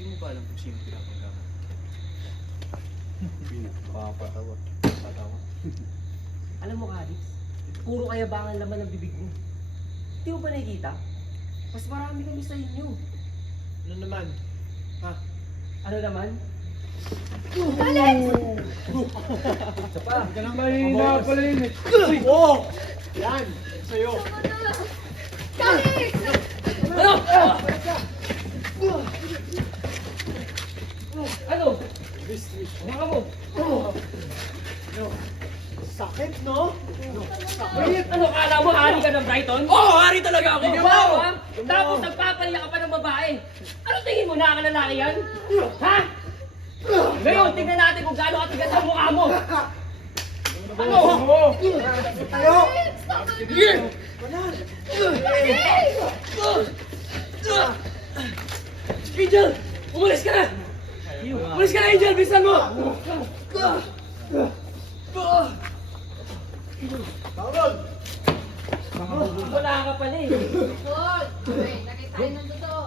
Hindi mo ba alam kung sino pinapanggaman? Papatawa. Alam mo, Alex, puro kayabangan laman ng bibig mo. Hindi mo ba nakikita? Mas marami kami sa inyo. Ano naman? Ha? Ano naman? Alex! Isa pa. Ka lang Mahina pala yun eh. Oo! Yan! Sa'yo! Alex! Ano? Ano? Baka mo. Sakit, no? Ano, kala mo hari ka ng Brighton? Oo! Hari talaga ako! Wow, ha? Tapos nagpapalinga ka pa ng babae. Ano tingin mo, nakalalaki yan? Ha? Ngayon, tingnan natin kung gaano katigas ang mukha mo. Ano? Tayo! Sige! Angel! Umalis ka na! Umalis ka na, Angel! Bilisan mo! Tawag! Wala ka pala eh. Hoy! Lagay tayo ng totoo.